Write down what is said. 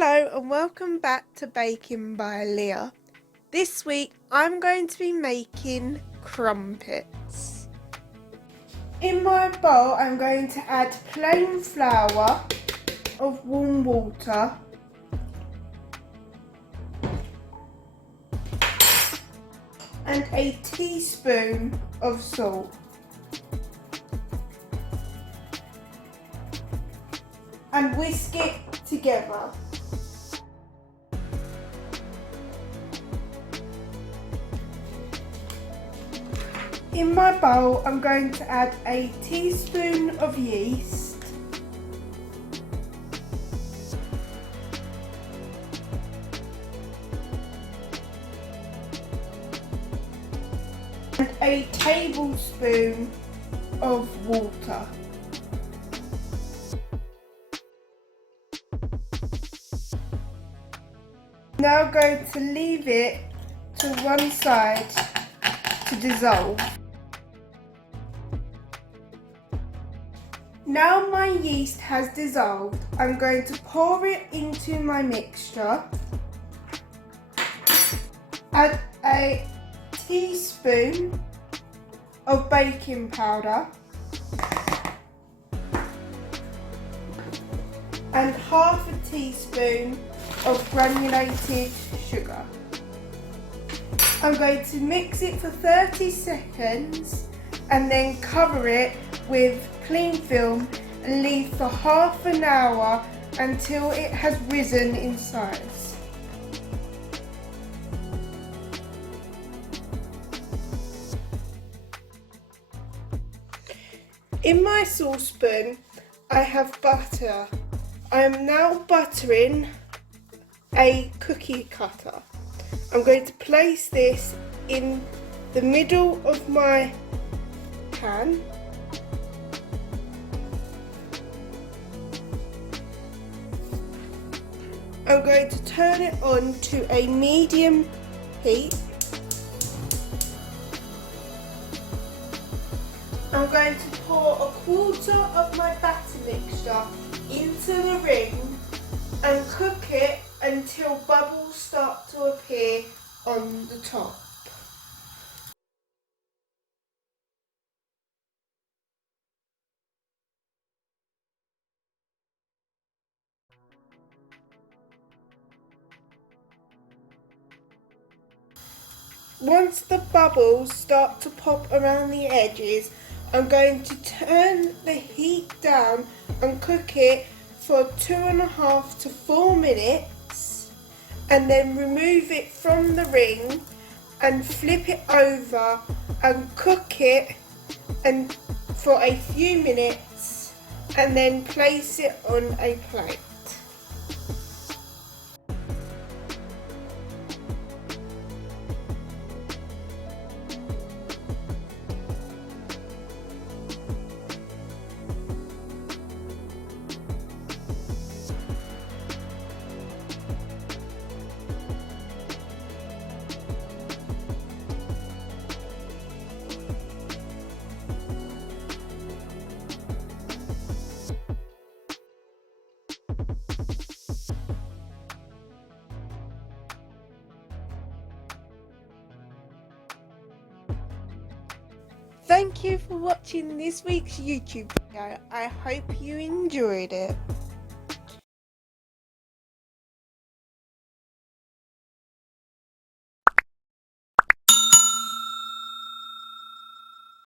Hello and welcome back to Baking by Leah. This week I'm going to be making crumpets. In my bowl I'm going to add plain flour of warm water and a teaspoon of salt. And whisk it together. In my bowl I'm going to add a teaspoon of yeast, and a tablespoon of water. Now I'm going to leave it to one side to dissolve. Now my yeast has dissolved, I'm going to pour it into my mixture, add a teaspoon of baking powder and half a teaspoon of granulated sugar. I'm going to mix it for 30 seconds and then cover it with cling film and leave for half an hour until it has risen in size. In my saucepan I have butter. I am now buttering a cookie cutter. I'm going to place this in the middle of my pan. I'm going to turn it on to a medium heat. I'm going to pour a quarter of my batter mixture into the ring and cook it until bubbles start to appear on the top. Once the bubbles start to pop around the edges, I'm going to turn the heat down and cook it for 2.5 to 4 minutes and then remove it from the ring and flip it over and cook it for a few minutes and then place it on a plate. Thank you for watching this week's YouTube video. I hope you enjoyed it.